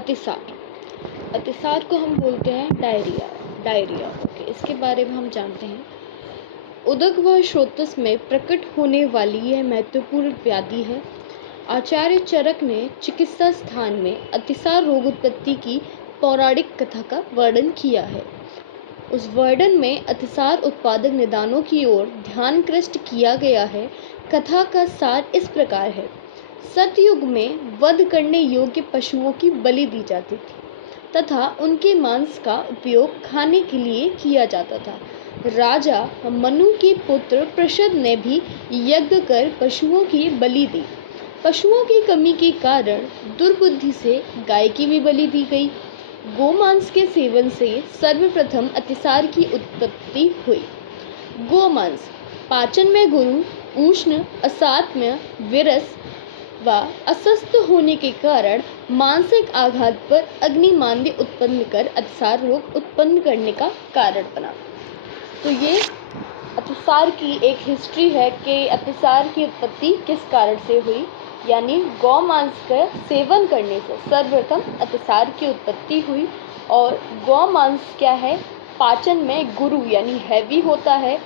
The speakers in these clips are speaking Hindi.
अतिसार। अतिसार को हम बोलते हैं डायरिया। ओके, इसके बारे में हम जानते हैं। उदक व श्रोत्रस में प्रकट होने वाली यह महत्वपूर्ण व्याधि है। आचार्य चरक ने चिकित्सा स्थान में अतिसार रोग उत्पत्ति की पौराणिक कथा का वर्णन किया है। उस वर्णन में अतिसार उत्पादक निदानों की ओर ध्यान कृष्ट किया गया है। कथा का सार इस प्रकार है। सतयुग में वध करने योग्य पशुओं की बलि दी जाती थी तथा उनके मांस का उपयोग खाने के लिए किया जाता था। राजा मनु के पुत्र प्रषद ने भी यज्ञ कर पशुओं की बलि दी। पशुओं की कमी के कारण दुर्बुद्धि से गाय की भी बलि दी गई। गोमांस के सेवन से सर्वप्रथम अतिसार की उत्पत्ति हुई। गोमांस पाचन में गुरु, उष्ण, असात्म्य, विरस व अस्वस्थ होने के कारण मानसिक आघात पर अग्निमांद्य उत्पन्न कर अतिसार रोग उत्पन्न करने का कारण बना। तो ये अतिसार की एक हिस्ट्री है कि अतिसार की उत्पत्ति किस कारण से हुई, यानी गौमांस का सेवन करने से सर्वप्रथम अतिसार की उत्पत्ति हुई। और गौमांस क्या है, पाचन में गुरु यानी हैवी होता है,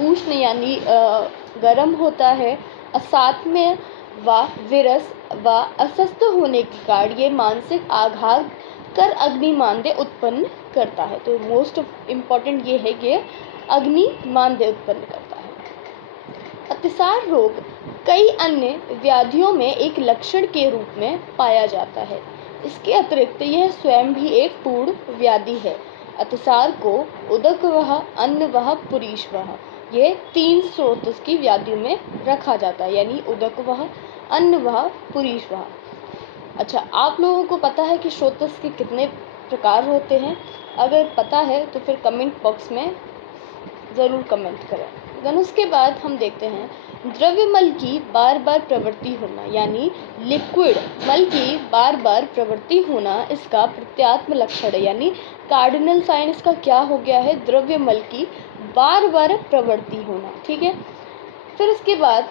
उष्ण यानी गर्म होता है, असात्म्य व विरस व अस्वस्थ होने के कारण ये मानसिक आघात कर अग्निमांद्य उत्पन्न करता है। तो मोस्ट इम्पॉर्टेंट ये है कि अग्निमांद्य उत्पन्न करता है। अतिसार रोग कई अन्य व्याधियों में एक लक्षण के रूप में पाया जाता है। इसके अतिरिक्त यह स्वयं भी एक पूर्ण व्याधि है। अतिसार को उदकवह, अन्नवह, पुरीशवह ये 3 स्रोत की व्याधियों में रखा जाता है, यानी उदकवह, अन्नवह, पुरीशवह। अच्छा, आप लोगों को पता है कि स्रोतस के कितने प्रकार होते हैं? अगर पता है तो फिर कमेंट बॉक्स में ज़रूर कमेंट करें। देन उसके बाद हम देखते हैं द्रव्यमल की बार बार प्रवृत्ति होना, यानी लिक्विड मल की बार बार प्रवृत्ति होना इसका प्रत्यात्म लक्षण है, यानी कार्डिनल साइन इसका क्या हो गया है, द्रव्यमल की बार बार प्रवृत्ति होना। ठीक है, फिर उसके बाद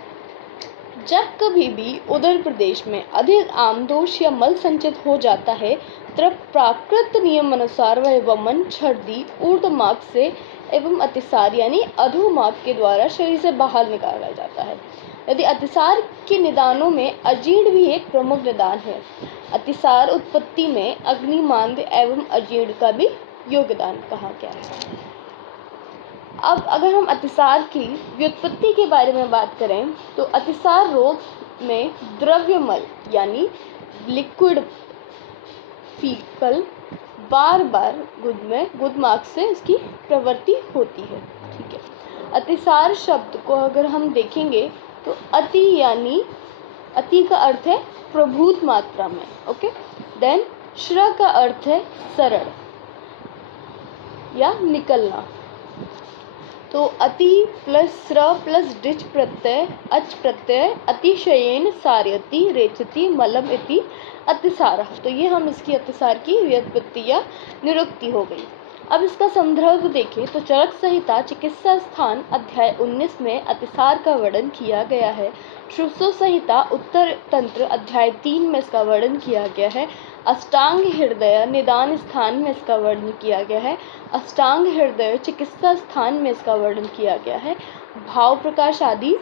जब कभी भी उदर प्रदेश में अधिक आमदोष या मल संचित हो जाता है तब प्राकृत नियम अनुसार वह वमन, छर्दी, ऊर्ध्वमार्ग से एवं अतिसार यानी अधोमार्ग के द्वारा शरीर से बाहर निकाला जाता है। यदि अतिसार के निदानों में अजीर्ण भी एक प्रमुख निदान है। अतिसार उत्पत्ति में अग्निमांद्य एवं अजीर्ण का भी योगदान कहा गया है। अब अगर हम अतिसार की व्युत्पत्ति के बारे में बात करें तो अतिसार रोग में द्रव्यमल यानी लिक्विड फीकल बार बार गुदमार्ग से इसकी प्रवृत्ति होती है। ठीक है, अतिसार शब्द को अगर हम देखेंगे तो अति यानी अति का अर्थ है प्रभुत मात्रा में। ओके, देन श्र का अर्थ है सरल या निकलना। तो अति प्लस स्र प्लस डिच प्रत्यय अच प्रत्यय अतिशयेन सार्यति रेचति मलम इति अतिसारः। तो ये हम इसकी अतिसार की व्युत्पत्ति या निरुक्ति हो गई। अब इसका संदर्भ देखें तो चरक संहिता चिकित्सा स्थान अध्याय 19 में अतिसार का वर्णन किया गया है। श्रुत संहिता उत्तर तंत्र अध्याय 3 में इसका वर्णन किया गया है। अष्टांग हृदय निदान स्थान में इसका वर्णन किया गया है। अष्टांग हृदय चिकित्सा स्थान में इसका वर्णन किया गया है। भाव प्रकाश आदि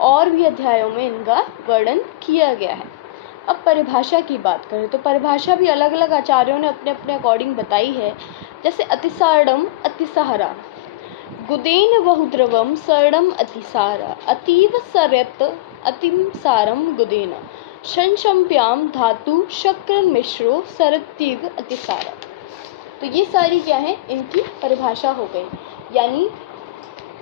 और भी अध्यायों में इनका वर्णन किया गया है। अब परिभाषा की बात करें तो परिभाषा भी अलग अलग आचार्यों ने अपने अपने अकॉर्डिंग बताई है। जैसे अतिसारम अतिसारा, गुदेन बहुद्रवम सरडम अतिसारा, अतीव सरयत अतिसारम गुदेन, शंशम्प्याम धातु शक्र मिश्रो सरतीव अतिसारा। तो ये सारी क्या है, इनकी परिभाषा हो गई। यानी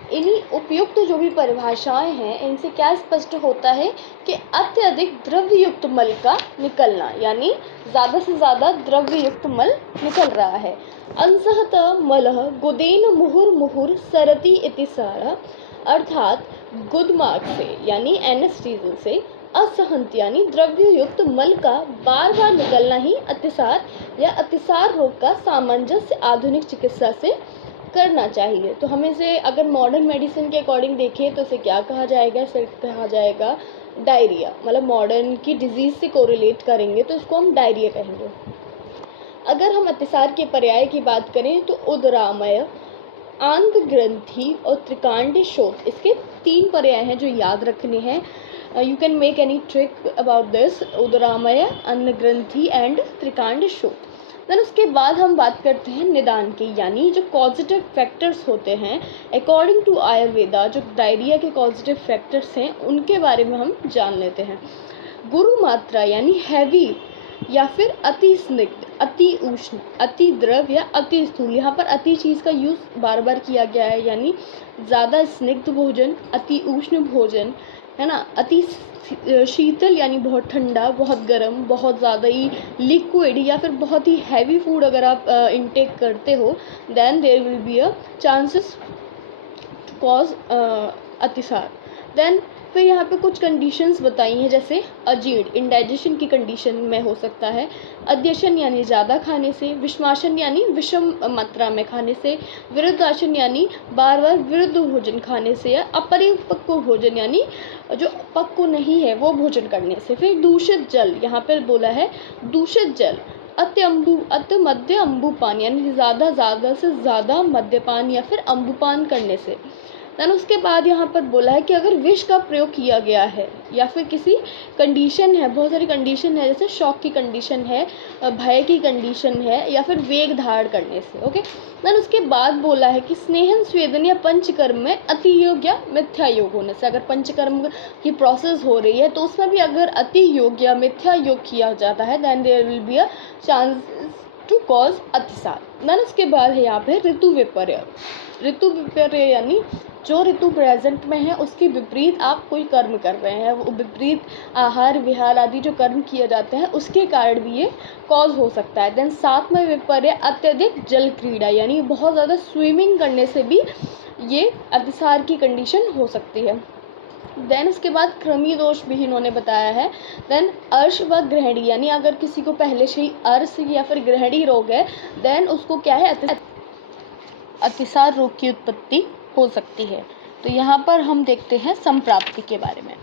इन्हीं उपयुक्त जो भी परिभाषाएं हैं इनसे क्या स्पष्ट होता है कि अत्यधिक द्रव्ययुक्त मल का निकलना, यानी ज़्यादा से ज़्यादा द्रव्ययुक्त मल निकल रहा है। अंसहत मलः गुदेन मुहुर्मुहुर सरति इतिसार, अर्थात गुदमार्ग से यानी एनस रीजन से असहंत यानी द्रव्ययुक्त मल का बार बार निकलना ही अतिसार या अतिसार रोग का सामंजस्य आधुनिक चिकित्सा से करना चाहिए। तो हमें से अगर मॉडर्न मेडिसिन के अकॉर्डिंग देखें तो इसे क्या कहा जाएगा, इसे कहा जाएगा डायरिया। मतलब मॉडर्न की डिजीज़ से कोरिलेट करेंगे तो इसको हम डायरिया कहेंगे। अगर हम अतिसार के पर्याय की बात करें तो उदरामय, आंत ग्रंथि और त्रिकांड शोथ, इसके 3 पर्याय हैं जो याद रखने हैं। You can make any trick about this, उदरामय, अन्न ग्रंथि एंड त्रिकांड शोथ। देन उसके बाद हम बात करते हैं निदान की, यानी जो कॉजेटिव फैक्टर्स होते हैं अकॉर्डिंग टू आयुर्वेदा, जो डायरिया के कॉजेटिव फैक्टर्स हैं उनके बारे में हम जान लेते हैं। गुरु मात्रा यानी हैवी या फिर अति स्निग्ध, अति उष्ण, अति द्रव या अति स्थूल। यहाँ पर अति चीज़ का यूज़ बार बार किया गया है, यानी ज़्यादा स्निग्ध भोजन, अति उष्ण भोजन, है ना, अति शीतल यानी बहुत ठंडा, बहुत गर्म, बहुत ज़्यादा ही लिक्विड या फिर बहुत ही हैवी फूड अगर आप इनटेक करते हो, then there will be a chances to cause अतिसार। देन फिर यहाँ पे कुछ कंडीशंस बताई हैं, जैसे अजीर्ण, इंडाइजेशन की कंडीशन में हो सकता है, अध्यशन यानी ज़्यादा खाने से, विषमाशन यानी विषम मात्रा में खाने से, विरुद्धाशन यानी बार बार विरुद्ध भोजन खाने से, या अपरिपक्व भोजन यानी जो पक्व नहीं है वो भोजन करने से। फिर दूषित जल, यहाँ पर बोला है दूषित जल, अति मध्य अम्बुपान यानी ज़्यादा से ज़्यादा मद्यपान या फिर अम्बुपान करने से। देन उसके बाद यहाँ पर बोला है कि अगर विष का प्रयोग किया गया है या फिर किसी कंडीशन है, बहुत सारी कंडीशन है, जैसे शॉक की कंडीशन है, भय की कंडीशन है, या फिर वेग धारण करने से। ओके, देन उसके बाद बोला है कि स्नेहन स्वेदन या पंचकर्म में अति योग या मिथ्या योग होने से, अगर पंचकर्म की प्रोसेस हो रही है तो उसमें भी अगर अति योग या मिथ्या योग किया जाता है, then there will be a chance to cause अतिसार। देन उसके बाद है यहाँ पे ऋतु विपर्य। ऋतु विपर्य यानी जो ऋतु प्रेजेंट में है उसके विपरीत आप कोई कर्म कर रहे हैं, वो विपरीत आहार विहार आदि जो कर्म किए जाते हैं उसके कारण भी ये कॉज हो सकता है। देन 7वां विपर्य अत्यधिक जल क्रीड़ा, यानी बहुत ज़्यादा स्विमिंग करने से भी ये अतिसार की कंडीशन हो सकती है। देन उसके बाद कृमि दोष भी इन्होंने बताया है। देन अर्श व ग्रहणी, यानी अगर किसी को पहले से ही अर्श या फिर ग्रहणी रोग है, देन उसको क्या है, अतिसार रोग की उत्पत्ति हो सकती है। तो यहाँ पर हम देखते हैं संप्राप्ति के बारे में।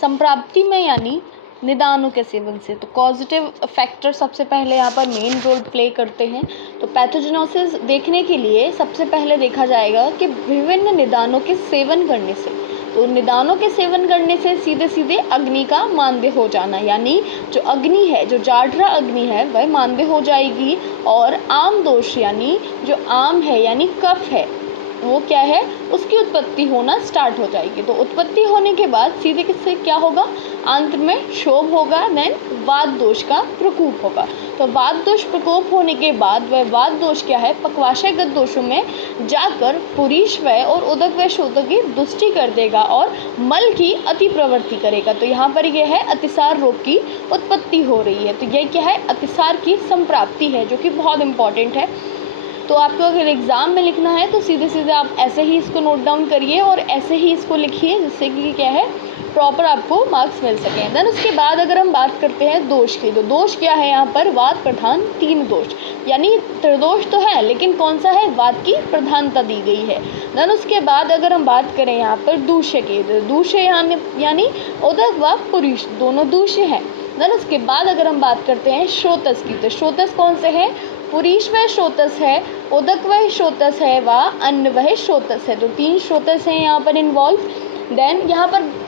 संप्राप्ति में यानी निदानों के सेवन से, तो पॉजिटिव फैक्टर सबसे पहले यहाँ पर मेन रोल प्ले करते हैं। तो पैथोजेनोसिस देखने के लिए सबसे पहले देखा जाएगा कि विभिन्न निदानों के सेवन करने से, तो निदानों के सेवन करने से सीधे सीधे अग्नि का मानदेय हो जाना, यानी जो अग्नि है, जो जाठरा अग्नि है वह मानदेय हो जाएगी। और आम दोष यानी जो आम है यानी कफ है वो क्या है, उसकी उत्पत्ति होना स्टार्ट हो जाएगी। तो उत्पत्ति होने के बाद सीधे किससे क्या होगा, आंत्र में क्षोभ होगा, देन वात दोष का प्रकोप होगा। तो वात दोष प्रकोप होने के बाद वह वात दोष क्या है, पक्वाशयगत दोषों में जाकर पुरीश्वय और उदकवय शोधक की दुष्टि कर देगा और मल की अति प्रवृत्ति करेगा। तो यहाँ पर यह है अतिसार रोग की उत्पत्ति हो रही है। तो यह क्या है, अतिसार की संप्राप्ति है, जो कि बहुत इंपॉर्टेंट है। तो आपको अगर एग्ज़ाम में लिखना है तो सीधे सीधे आप ऐसे ही इसको नोट डाउन करिए और ऐसे ही इसको लिखिए, जिससे कि क्या है, प्रॉपर आपको मार्क्स मिल सकें। देन उसके बाद अगर हम बात करते हैं दोष की, तो दोष क्या है यहाँ पर, वात प्रधान 3 दोष, यानी त्रिदोष तो है लेकिन कौन सा है, वात की प्रधानता दी गई है। देन उसके बाद अगर हम बात करें यहाँ पर दूष्य की, तो दूष्य यानी उदक व पुरुष दोनों दूष्य हैं। देन उसके बाद अगर हम बात करते हैं श्रोतस की, तो श्रोतस कौन से हैं, पुरीश वह श्रोतस है, उदक वह श्रोतस है, व अन्न वह श्रोतस है। तो 3 श्रोतस हैं यहाँ पर इन्वॉल्व। देन यहाँ पर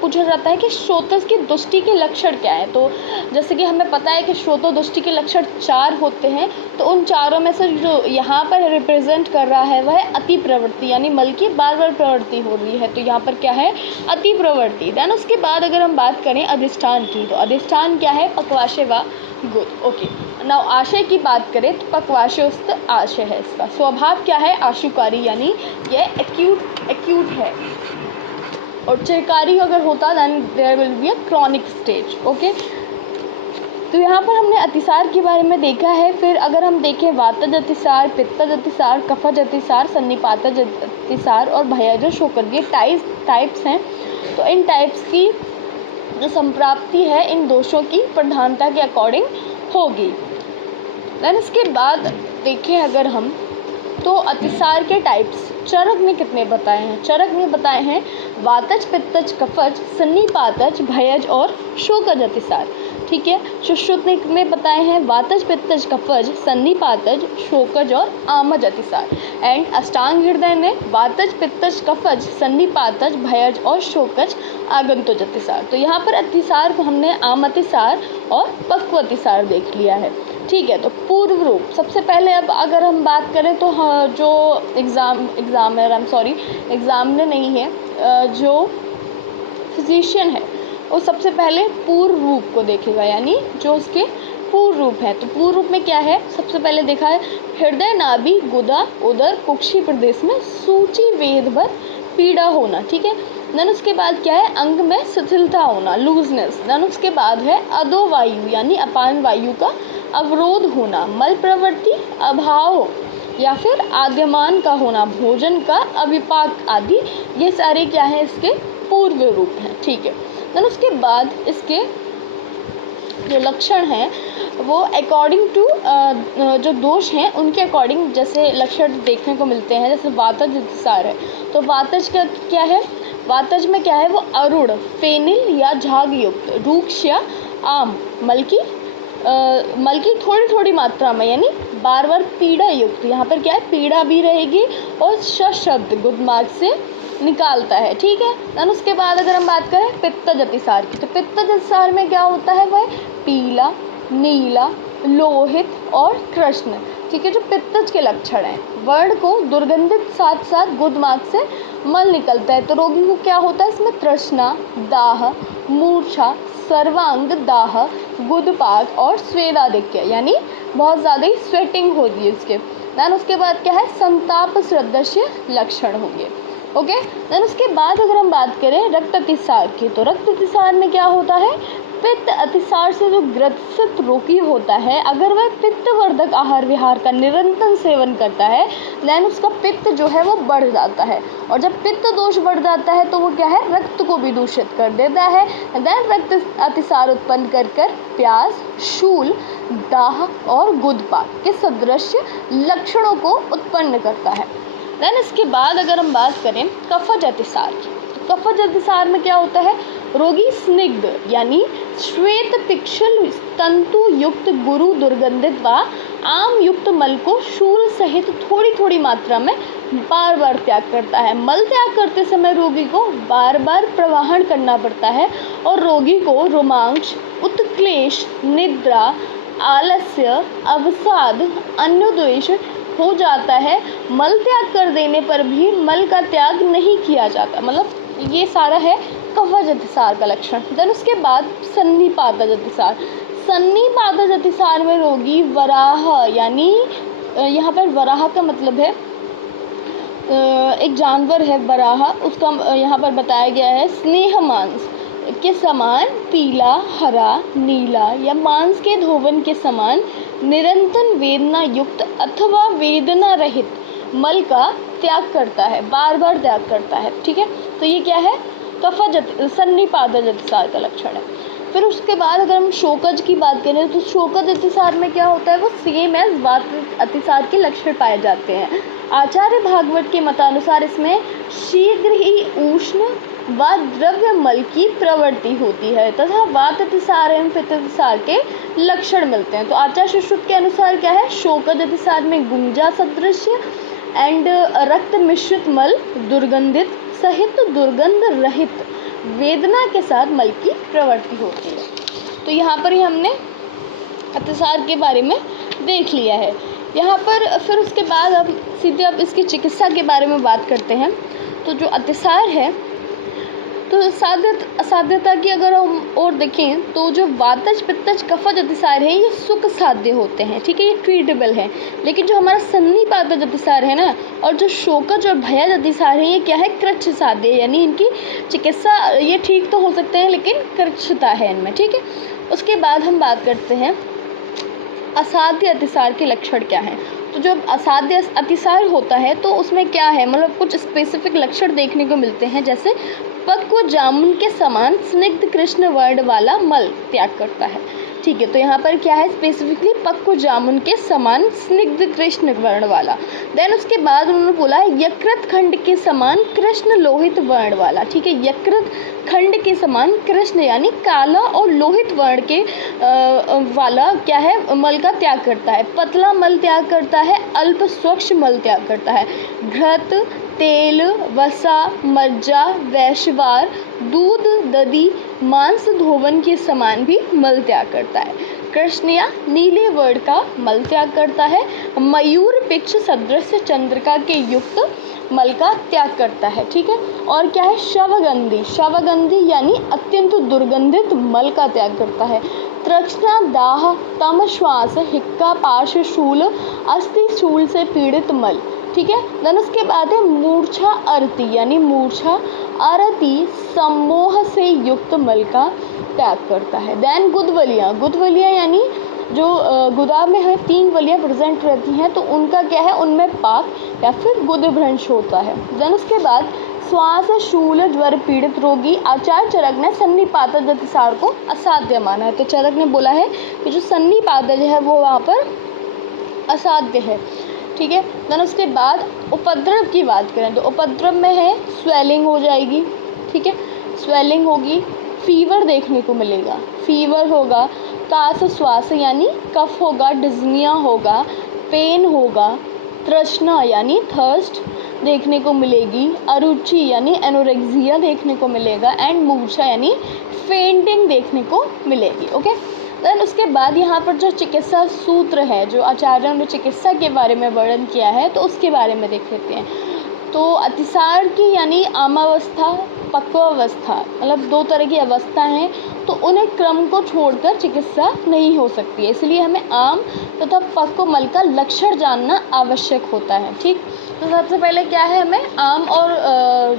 पूछा जाता है कि श्रोतस की दुष्टि के लक्षण क्या है। तो जैसे कि हमें पता है कि श्रोतो दुष्टि के लक्षण 4 होते हैं, तो उन चारों में से जो यहाँ पर रिप्रेजेंट कर रहा है वह है अति प्रवृत्ति, यानी मल की बार बार प्रवृत्ति हो रही है। तो यहाँ पर क्या है, अति प्रवृत्ति। देन उसके बाद अगर हम बात करें अधिष्ठान की, तो अधिष्ठान क्या है, पक्वाशय व गुद। ओके, नाउ आशय की बात करें तो पक्वाशयस्थ आशय है, इसका स्वभाव क्या है, आशुकारी, यानी यह एक्यूट है। और चिरकारी अगर होता then there will be a chronic stage. Okay, तो यहाँ पर हमने अतिसार के बारे में देखा है। फिर अगर हम देखें वातज अतिसार, पित्तज अतिसार, कफज अतिसार, सन्निपातज अतिसार और भयज शोकज, ये टाइप्स हैं। तो इन टाइप्स की जो संप्राप्ति है इन दोषों की प्रधानता के अकॉर्डिंग होगी। देन इसके बाद देखें अगर हम, तो अतिसार के टाइप्स चरक में कितने बताए हैं, चरक में बताए हैं वातज, पित्तज, कफज, सन्निपातज, भयज और शोकज अतिसार। ठीक है। सुश्रुत में बताए हैं वातज, पित्तज, कफज, सन्निपातज, शोकज और आमज अतिसार। एंड अष्टांग हृदय में वातज, पित्तज, कफज, सन्निपातज, भयज और शोकज, आगंतुज अतिसार। तो यहाँ पर अतिसार को हमने आम अतिसार और पक्व अतिसार देख लिया है, ठीक है। तो पूर्व रूप सबसे पहले अब अगर हम बात करें तो हाँ, जो एग्जामिनर नहीं है, जो फिजिशियन है वो सबसे पहले पूर्व रूप को देखेगा, यानी जो उसके पूर्व रूप है। तो पूर्व रूप में क्या है, सबसे पहले देखा है हृदय, नाभि, गुदा, उदर, कुक्षी प्रदेश में सूची वेद भर पीड़ा होना, ठीक है। देन उसके बाद क्या है, अंग में शिथिलता होना, लूजनेस। देन उसके बाद है अधोवायु यानी अपान वायु का अवरोध होना, मल प्रवृत्ति अभाव या फिर आद्यमान का होना, भोजन का अविपाक आदि, ये सारे क्या है इसके पूर्व रूप हैं, ठीक है। देन उसके बाद इसके जो लक्षण हैं वो अकॉर्डिंग टू जो दोष हैं उनके अकॉर्डिंग जैसे लक्षण देखने को मिलते हैं। जैसे वातज अतिसार है तो वातज का क्या है, वातज में क्या है वो अरूढ़, फेनिल या झाग युक्त, रूक्ष या आम, मल की थोड़ी थोड़ी मात्रा में, यानी बार बार पीड़ा युक्त। यहाँ पर क्या है, पीड़ा भी रहेगी और शब्द गुदमार्ग से निकालता है, ठीक है। देन उसके बाद अगर हम बात करें पित्तज अतिसार की, तो पित्तज अतिसार में क्या होता है, वह पीला, नीला, लोहित और कृष्ण, ठीक है, जो पित्तज के लक्षण हैं। वर्ण को दुर्गंधित, साथ साथ गुदमार्ग से मल निकलता है। तो रोगी को क्या होता है, इसमें तृष्णा, दाह, मूर्छा, सर्वांग दाह, गुदपाक और स्वेदाधिक्य, यानी बहुत ज़्यादा ही स्वेटिंग होती है उसके। देन उसके बाद क्या है, संताप सदृश्य लक्षण होंगे, ओके। देन उसके बाद अगर हम बात करें रक्त अतिसार की, तो रक्त अतिसार में क्या होता है, पित्त अतिसार से जो ग्रसित रोगी होता है, अगर वह पित्तवर्धक आहार विहार का निरंतर सेवन करता है, देन उसका पित्त जो है वो बढ़ जाता है, और जब पित्त दोष बढ़ जाता है तो वो क्या है, रक्त को भी दूषित कर देता है। देन रक्त अतिसार उत्पन्न कर प्यास, शूल, दाह और गुदपाक के सदृश लक्षणों को उत्पन्न करता है। देन इसके बाद अगर हम बात करें कफज अतिसार की, तो कफज अतिसार में क्या होता है, रोगी स्निग्ध यानी श्वेत पिक्षल तंतु युक्त गुरु दुर्गंधित व आम युक्त मल को शूल सहित थोड़ी थोड़ी मात्रा में बार बार त्याग करता है। मल त्याग करते समय रोगी को बार बार प्रवाहन करना पड़ता है और रोगी को रोमांच, उत्क्लेश, निद्रा, आलस्य, अवसाद, अन्योद्वेष हो जाता है। मल त्याग कर देने पर भी मल का त्याग नहीं किया जाता, मतलब ये सारा है कफज अतिसार का लक्षण। देन उसके बाद सन्निपातज अतिसार। सन्निपातज अतिसार में रोगी वराह, यानी यहाँ पर वराह का मतलब है एक जानवर है वराह, उसका यहाँ पर बताया गया है स्नेह मांस के समान पीला, हरा, नीला या मांस के धोवन के समान निरंतर वेदना युक्त अथवा वेदना रहित मल का त्याग करता है, बार बार त्याग करता है, ठीक है। तो ये क्या है, कफज सन्निपातज अतिसार का लक्षण है। फिर उसके बाद अगर हम शोकज की बात करें तो शोकज अतिसार में क्या होता है, वो सेम एज वातज अतिसार के लक्षण पाए जाते हैं। आचार्य भागवत के मतानुसार इसमें शीघ्र ही उष्ण व द्रव्य मल की प्रवृत्ति होती है तथा वात अतिसार एवं पित्त अतिसार के लक्षण मिलते हैं। तो आचार्य सुश्रुत के अनुसार क्या है, शोकज अतिसार में गुंजा सदृश एंड रक्त मिश्रित मल दुर्गंधित सहित दुर्गंध रहित वेदना के साथ मल की प्रवृत्ति होती है। तो यहाँ पर ही हमने अतिसार के बारे में देख लिया है। यहाँ पर फिर उसके बाद अब सीधे अब इसकी चिकित्सा के बारे में बात करते हैं। तो जो अतिसार है तो असाध्यता की अगर हम और देखें तो जो वातज, पित्तज, कफज अतिसार है ये सुख साध्य होते हैं, ठीक है, ये ट्रीटेबल है। लेकिन जो हमारा सन्निपातज अतिसार है ना, और जो शोकज और भयज अतिसार है ये क्या है, कृच्छ साध्य, यानी इनकी चिकित्सा ये ठीक तो हो सकते हैं लेकिन कृच्छता है इनमें, ठीक है। उसके बाद हम बात करते हैं असाध्य अतिसार के लक्षण क्या हैं। तो जब असाध्य अतिसार होता है तो उसमें क्या है, मतलब कुछ स्पेसिफिक लक्षण देखने को मिलते हैं, जैसे पक्व जामुन के समान स्निग्ध कृष्ण वर्ण वाला मल त्याग करता है। ठीक है, तो यहाँ पर क्या है स्पेसिफिकली पक्व जामुन के समान स्निग्ध कृष्ण वर्ण वाला। देन उसके बाद उन्होंने बोला है यकृत खंड के समान कृष्ण लोहित वर्ण वाला। ठीक है, यकृत खंड के समान कृष्ण यानी काला और लोहित वर्ण के वाला क्या है मल का त्याग करता है। पतला मल त्याग करता है, अल्प स्वच्छ मल त्याग करता है। घृत, तेल, वसा, मज्जा, वैश्वार, दूध, दधी, मांस धोवन के समान भी मल त्याग करता है। कृष्णिया नीले वर्ण का मल त्याग करता है। मयूर पिच्छ सदृश चंद्रिका के युक्त मल का त्याग करता है। ठीक है, और क्या है शवगंधी, शवगंधी यानी अत्यंत दुर्गंधित मल का त्याग करता है। तृष्णा, दाह, तम, श्वास, हिक्का, पाश, शूल, अस्थि शूल से पीड़ित मल। ठीक है, देन उसके बाद है मूर्छा अरति यानी मूर्छा अरति सम्मोह से युक्त मल का त्याग करता है। देन गुदवलियाँ, गुदवलियाँ यानी जो गुदा में है 3 वलियाँ प्रेजेंट रहती हैं तो उनका क्या है उनमें पाक या फिर गुदभ्रंश होता है। देन उसके बाद श्वास शूल ज्वर पीड़ित रोगी। आचार्य चरक ने सन्निपातज अतिसार को असाध्य माना है। तो चरक ने बोला है कि जो सन्निपातज है वो वहाँ पर असाध्य है। ठीक है, देन उसके बाद उपद्रव की बात करें तो उपद्रव में है स्वेलिंग हो जाएगी। ठीक है, स्वेलिंग होगी, फीवर देखने को मिलेगा, फीवर होगा, कास श्वास यानी कफ होगा, डिज्निया होगा, पेन होगा, तृष्णा यानी थर्स्ट देखने को मिलेगी, अरुचि यानी एनोरेक्सिया देखने को मिलेगा, एंड मूर्छा यानी फेंटिंग देखने को मिलेगी। ओके, देन उसके बाद यहाँ पर जो चिकित्सा सूत्र है जो आचार्यों ने चिकित्सा के बारे में वर्णन किया है तो उसके बारे में देख लेते हैं। तो अतिसार की यानी आमावस्था, पक्वावस्था, मतलब 2 तरह की अवस्था हैं तो उन्हें क्रम को छोड़कर चिकित्सा नहीं हो सकती है, इसलिए हमें आम तथा पक्व मल का लक्षण जानना आवश्यक होता है। ठीक, तो सबसे पहले क्या है हमें आम और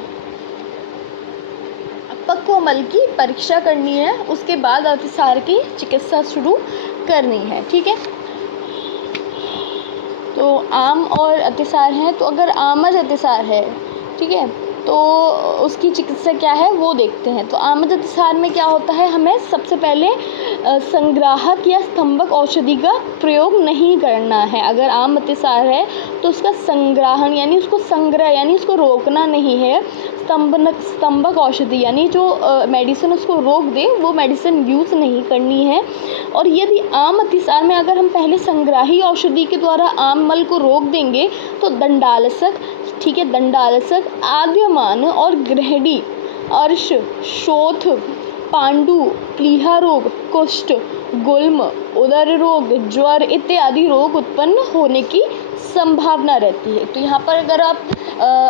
पक्व मल की परीक्षा करनी है, उसके बाद अतिसार की चिकित्सा शुरू करनी है। ठीक है, तो आम और अतिसार हैं, तो अगर आमज अतिसार है ठीक है तो उसकी चिकित्सा क्या है वो देखते हैं। तो आमज अतिसार में क्या होता है, हमें सबसे पहले संग्राहक या स्तंभक औषधि का प्रयोग नहीं करना है। अगर आम अतिसार है तो उसका संग्राहन यानी उसको संग्रह यानी उसको रोकना नहीं है। स्तंभक औषधि यानी जो मेडिसिन उसको रोक दे वो मेडिसिन यूज़ नहीं करनी है। और यदि आम अतिसार में अगर हम पहले संग्राही औषधि के द्वारा आम मल को रोक देंगे तो दंडालसक, ठीक है, दंडालसक, आद्यमान और ग्रहणी, अर्श, शोथ, पांडु, प्लीहा रोग, कुष्ठ, गुल्म, उदर रोग, ज्वर इत्यादि रोग उत्पन्न होने की संभावना रहती है। तो यहाँ पर अगर आप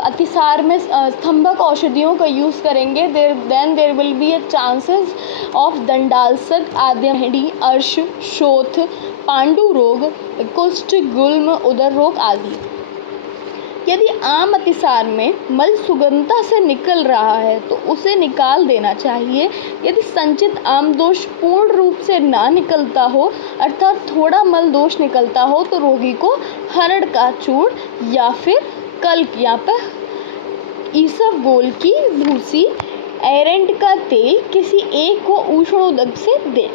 अतिसार में स्तंभक औषधियों का यूज़ करेंगे then there will be a chances of दंडालसक, आद्यमहडी, अर्श, शोथ, पांडु रोग, कुष्ठ, गुल्म, उदर रोग आदि। यदि आम अतिसार में मल सुगमता से निकल रहा है तो उसे निकाल देना चाहिए। यदि संचित आम दोष पूर्ण रूप से ना निकलता हो अर्थात थोड़ा मल दोष निकलता हो तो रोगी को हरड़ का चूर्ण या फिर कल्क यहाँ पर ईसबगोल की भूसी, एरेंट का तेल किसी एक को उष्णोदक से दें।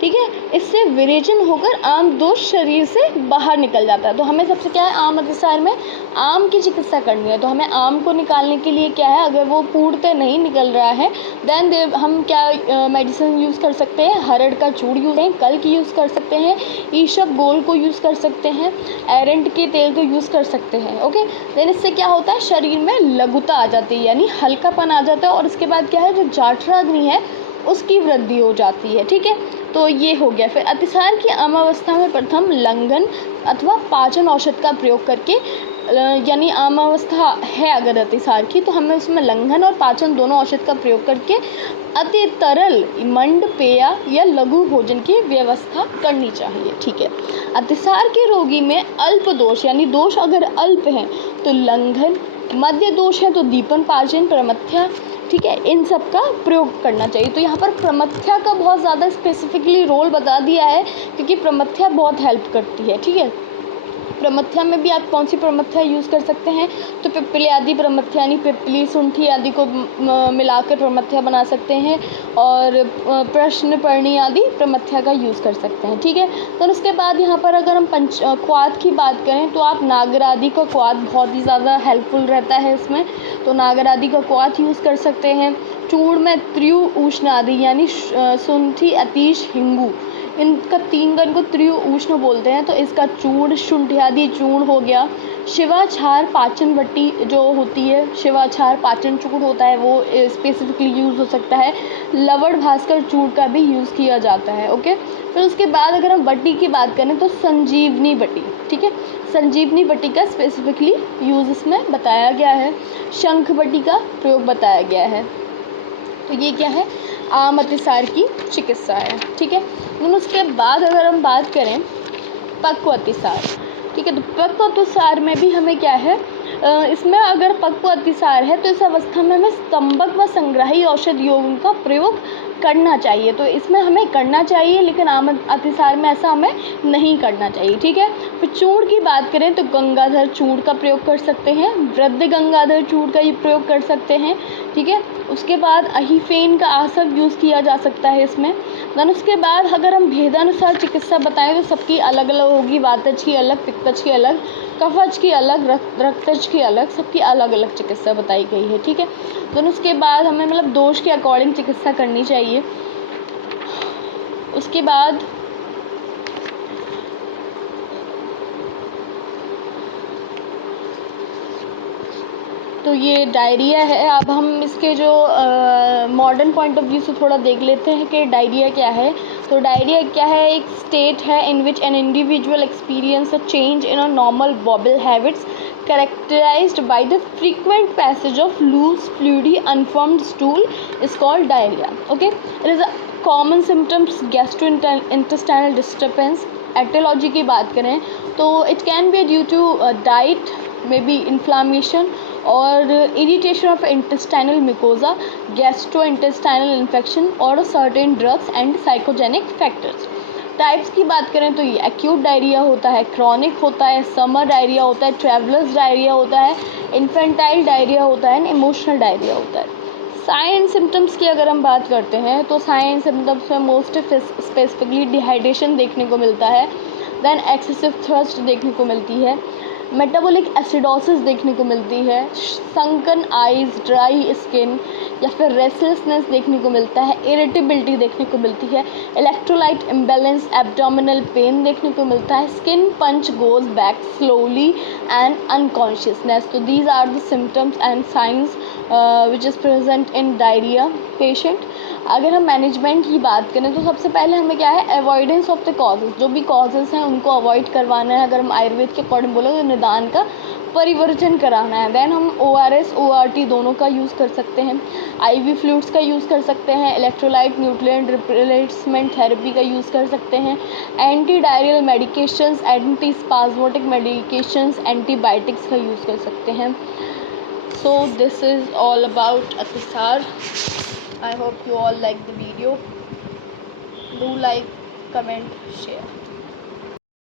ठीक है, इससे विरेचन होकर आम दोष शरीर से बाहर निकल जाता है। तो हमें सबसे क्या है आम अतिसार में आम की चिकित्सा करनी है। तो हमें आम को निकालने के लिए क्या है, अगर वो पूर्णतः नहीं निकल रहा है देन हम क्या मेडिसिन यूज़ कर सकते हैं, हरड़ का चूर्ण यूज़ करें, कल्क यूज़ कर सकते हैं, ईसबगोल को यूज़ कर सकते हैं, एरेंट के तेल को यूज़ कर सकते हैं। ओके, देन इससे क्या होता है शरीर में लघुता आ जाती है यानी हल्कापन आ जाता है और इसके बाद क्या है जो जाठराग्नि है उसकी वृद्धि हो जाती है। ठीक है, तो ये हो गया। फिर अतिसार की आमावस्था में प्रथम लंघन अथवा पाचन औषध का प्रयोग करके यानी आमावस्था है अगर अतिसार की तो हमें उसमें लंघन और पाचन दोनों औषध का प्रयोग करके अति तरल मंड पेय या लघु भोजन की व्यवस्था करनी चाहिए। ठीक है, अतिसार के रोगी में अल्प दोष यानी दोष अगर अल्प हैं तो लंघन, मध्य दोष है तो दीपन, पाचन, प्रमथ्या, ठीक है, इन सब का प्रयोग करना चाहिए। तो यहाँ पर प्रमथ्या का बहुत ज़्यादा स्पेसिफिकली रोल बता दिया है क्योंकि प्रमथ्या बहुत हेल्प करती है। ठीक है, प्रमथ्या में भी आप कौन सी प्रमथ्या यूज़ कर सकते हैं, तो पिप्पली आदि प्रमथ्या यानी पिप्पली, शुंठी आदि को मिलाकर प्रमथ्या बना सकते हैं, और प्रश्न पर्णी आदि प्रमथ्या का यूज़ कर सकते हैं। ठीक है, तो उसके बाद यहाँ पर अगर हम क्वाथ की बात करें तो आप नागर आदि का क्वाथ बहुत ही ज़्यादा हेल्पफुल रहता है इसमें, तो नागर आदि का क्वाथ यूज़ कर सकते हैं। चूर्ण में त्रियु उष्ण आदि यानी शुंठी, अतीश, हिंगू, इनका 3 गण को त्रियु उष्ण बोलते हैं, तो इसका चूर्ण, शुंठी आदि चूर्ण हो गया। शिवाचार पाचन बट्टी जो होती है, शिवाचार पाचन चूर्ण होता है, वो स्पेसिफिकली यूज़ हो सकता है। लवण भास्कर चूर्ण का भी यूज़ किया जाता है। ओके, फिर उसके बाद अगर हम बट्टी की बात करें तो संजीवनी बट्टी, ठीक है, संजीवनी बट्टी का स्पेसिफिकली यूज़ इसमें बताया गया है। शंख बट्टी का प्रयोग बताया गया है। तो ये क्या है, आम अतिसार की चिकित्सा है। ठीक है, लेकिन उसके बाद अगर हम बात करें पक्व अतिसार, ठीक है, तो पक्व अतिसार में भी हमें क्या है, इसमें अगर पक्व अतिसार है तो इस अवस्था में हमें स्तंभक व संग्राही औषध योगों का प्रयोग करना चाहिए, तो इसमें हमें करना चाहिए, लेकिन आम अतिसार में ऐसा हमें नहीं करना चाहिए। ठीक है, फिर चूर्ण की बात करें तो गंगाधर चूर्ण का प्रयोग कर सकते हैं, वृद्ध गंगाधर चूर्ण का ये प्रयोग कर सकते हैं। ठीक है, उसके बाद अहिफेन का आसव यूज़ किया जा सकता है इसमें। देन उसके बाद अगर हम भेदानुसार चिकित्सा बताएं तो सबकी अलग अलग होगी, वातज की अलग, पित्तज की अलग, कफज की अलग, रक्तज की अलग, सबकी अलग अलग चिकित्सा बताई गई है। ठीक है, देन उसके बाद हमें मतलब दोष के अकॉर्डिंग चिकित्सा करनी चाहिए। उसके बाद तो ये डायरिया है। अब हम इसके जो मॉडर्न पॉइंट ऑफ व्यू से थोड़ा देख लेते हैं कि डायरिया क्या है। तो डायरिया क्या है, एक स्टेट है in which an individual experience a change in a normal bowel habits characterized by the frequent passage of loose fluidy unformed stool is called diarrhea. Okay, it is a common symptoms gastrointestinal disturbance. Etiology की बात करें तो it can be due to diet, may be inflammation और irritation of intestinal mucosa, gastrointestinal infection और certain drugs and psychogenic factors. Types की बात करें तो ये एक्यूट डायरिया होता है, क्रॉनिक होता है, समर डायरिया होता है, ट्रैवलर्स डायरिया होता है, इन्फेंटाइल डायरिया होता है, इमोशनल डायरिया होता है। साइन एंड सिम्टम्स की अगर हम बात करते हैं तो साइन एंड सिम्टम्स में मोस्ट स्पेसिफिकली डिहाइड्रेशन देखने को मिलता है, देन एक्सेसिव थर्स्ट देखने को मिलती है, मेटाबॉलिक एसिडोसिस देखने को मिलती है, संकन आइज, ड्राई स्किन या फिर रेस्टलेसनेस देखने को मिलता है, इरिटेबिलिटी देखने को मिलती है, इलेक्ट्रोलाइट इम्बैलेंस, एब्डोमिनल पेन देखने को मिलता है, skin pinch goes back slowly and unconsciousness. तो these are the symptoms and signs which is present in diarrhoea patient. अगर हम मैनेजमेंट की बात करें तो सबसे पहले हमें क्या है, अवॉइडेंस ऑफ द कॉजेज़, जो भी कॉजेज़ हैं उनको अवॉइड करवाना है। अगर हम आयुर्वेद के अकॉर्डिंग बोले तो निदान का परिवर्जन कराना है। देन हम ORS ORT दोनों का यूज़ कर सकते हैं, IV फ्लूइड्स का यूज़ कर सकते हैं, इलेक्ट्रोलाइट न्यूट्रिएंट रिप्लेसमेंट थेरेपी का यूज़ कर सकते हैं, anti diarrhoeal medications, anti spasmodic medications, antibiotics का यूज़ कर सकते हैं। So this is all about Atisar. I hope you all like the video. Do like, comment, share.